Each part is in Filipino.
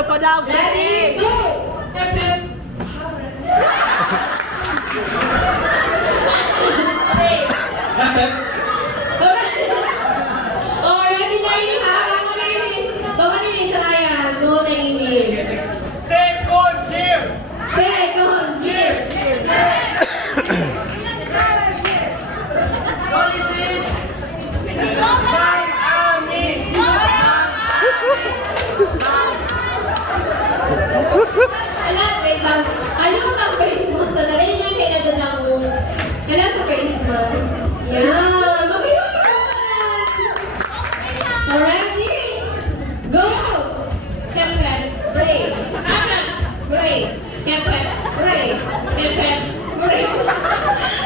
Ano pa daw? Ready, go! Hep, hep. Hep, hep. Oh, ready na ini ha? Bago na ini talayan. Go na ini. Second gear. Second gear. Alam mo pag Christmas na rin yan kaya nadala ko. Kailan sa Christmas? Yan! Mag-iwan ka naman! So ready? Go! Kepret, break. Akan, break. Kepret, break. Kepret, break.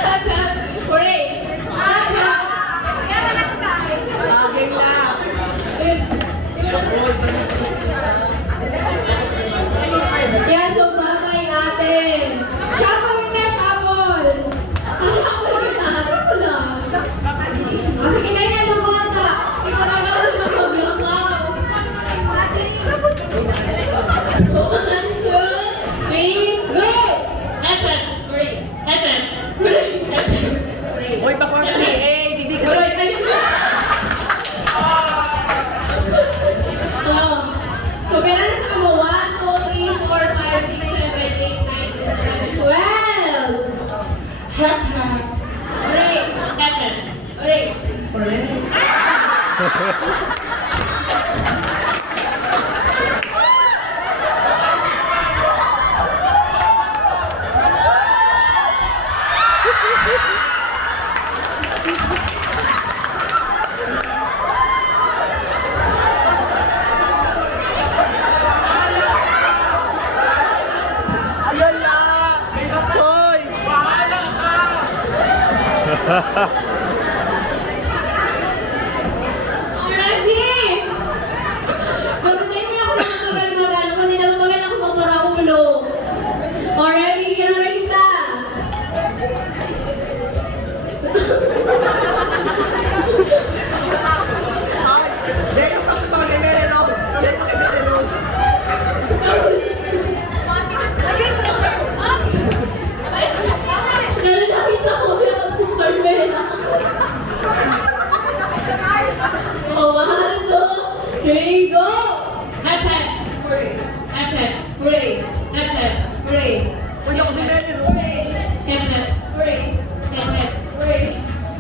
Akan, break. Akan. Kaya na ito guys. Laging na. Yan, so babay natin. Shuffle na, shuffle. Ang shuffle na, shuffle lang. Sige na yan, lumata. Ikaw na lang mag-vlog ka. 1, 2, 3, go! Heaven, break. Heaven, break. Heaven, break. Hoy, bako ang hindi ko. Break, tayo. So, kailan na sa mo? 1, 2, 3, 4, 5, 6, 7, 8, 9, 10, 11, 12. Hep, hep. Break. Heaven. Break. Break. Ayun lang! Hoy! Bahala ka! Already! Gamitin niyo ako ng magal-magal. Kanina magal ako magparaulo. Already, kinarita. Dito pa ito mga Neneros! Dito kay Neneros! Nalalapit sa ako, pero mag-Carmela. Oh, 1, 2, 3, go! Hep, hep. Hep, hep. Hooray. Hep, hep. Hooray. Uy, ako si Neneros! Hep, hep. Hooray. Hep, hep. Hooray.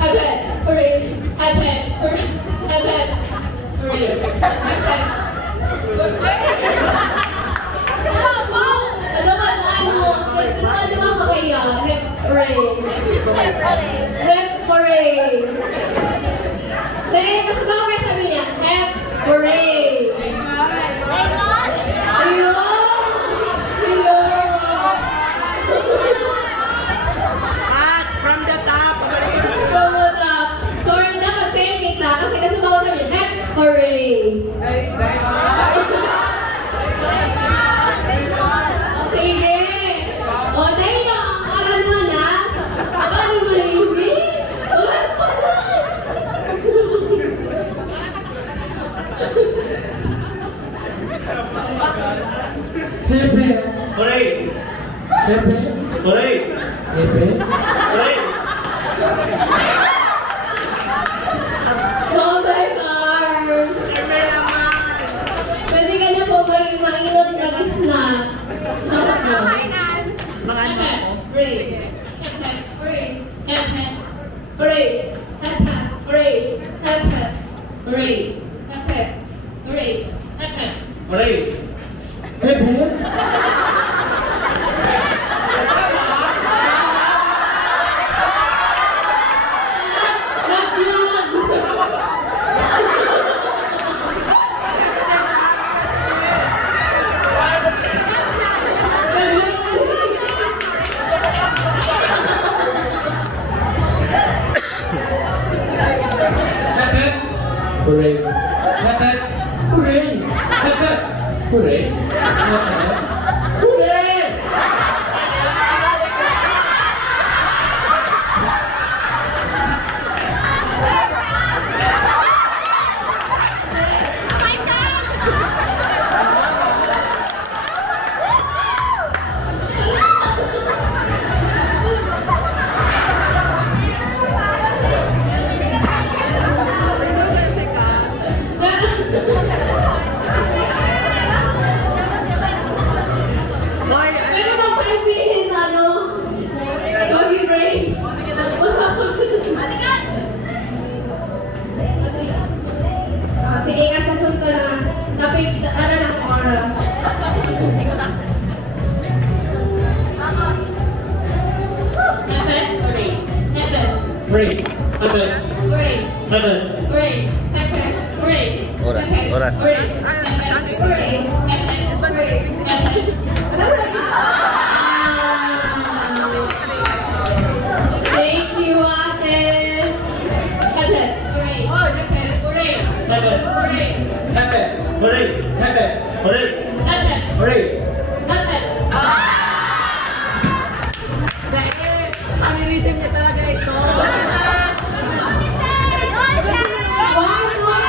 Hep, hep. Hooray. Hep, hep. Hooray. Hep, hep. Hooray. Hep, hep. Alam mo, ano ka kaya? Hep, hooray. Hep, hooray. Dahil, mas bago kayo sabi niya, hep, hooray. Ayun! Ayun! At from the top! From the top. Sorry na, mag-pair kita. Kasi bago sabi niya, hep, hooray. Sige. O, dahil na, ang alam mo na. Ang alam mo na hindi. Ang alam mo na. Pepe, Hooray! Pepe, Hooray! Pepe. Hooray! Oh my cars. Pwede ka na po mainot mag-snack. Mga ano? Hooray. Hooray. Hooray. Hooray. Hooray. Hooray. Hooray! Pepe, hooray. Pepe, hooray. Pepe, hooray. Hooray. Hooray. Hooray. Oras. Oras. Hooray. Hooray. Hooray. Thank you, ate. Hooray. Hooray. Hooray. Hooray! Happy! Hooray! Hooray! Dahil, ang reason niya talaga ito. 1, 2, 3, 4, 5,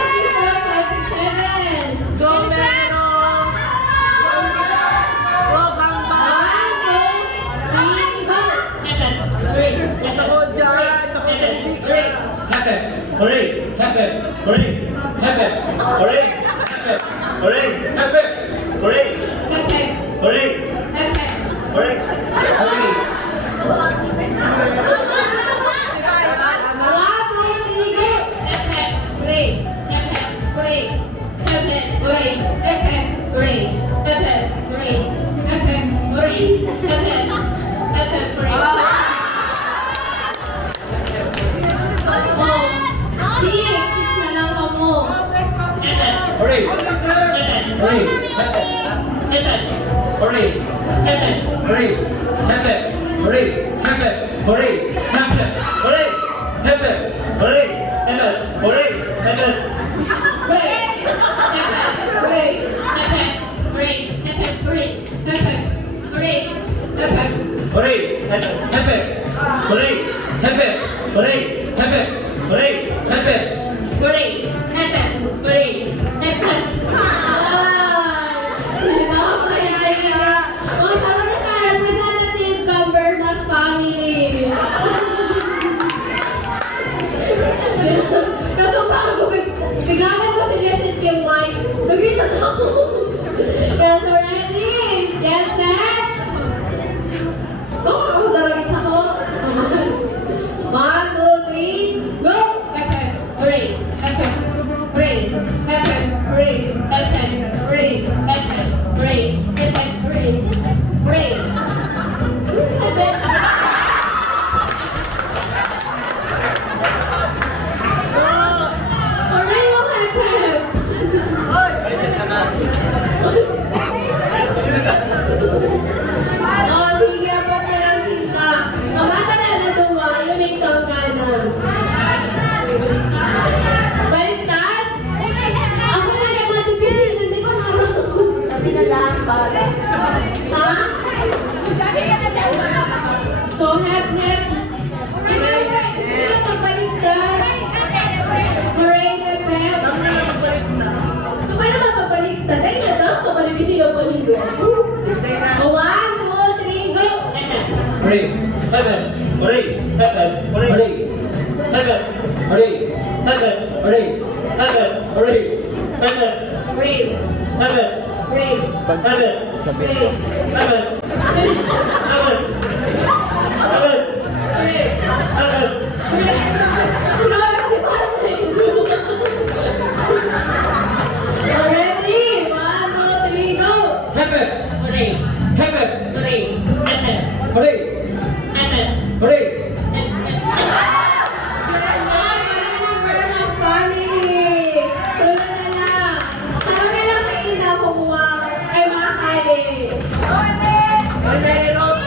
6, 7. Go Meron! Go Gamba! 1, 2, 3, 4. Ako dyan! Ako hindi ka! Happy! Hooray! Happy! Hooray! Happy! Hooray! Hooray! Happy! Hooray! Hooray! Hooray! Hooray! Hooray! Hooray! Happy! Hooray! Hooray! Happy! Hooray! Happy! Hooray! Happy! Hooray! Happy! Hooray! Hooray! Hooray! Happy! Hooray! Happy! Hooray! Happy! Hooray! Happy! Kaso bago biglagan ko si Leslie yung mic, nagita sa ako. Kaya so ready? Yes, set? Oh, ako daragit sa ako. 1, 2, 3, go! Hooray! Hooray! Hooray! Hooray! Hooray! Hooray! Hooray yung hepep! Oh, sige, apat na lang sila. Mamata na na duwa, yung may tongkanan. Baliktad? Ako na lang matipisin, hindi ko naroon. Kami na lang, para. Ha? So, hep-hep. Sino pagbaliktad? Hooray, hep-hep. Kami na lang balik na. Paano ba pagbaliktad? Ay, na daw, pagalibisin ako hindi. Sige na. 1, 2, 3, go! Hooray! Hooray! Hooray! Hooray! Hooray! Hooray! Hooray! Hooray! Hooray! Ready? 1, 2, 3, go! Happy! Hooray! Happy! Hooray! Hooray! Hooray! Ay, Meron!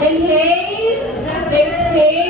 Inhale, exhale.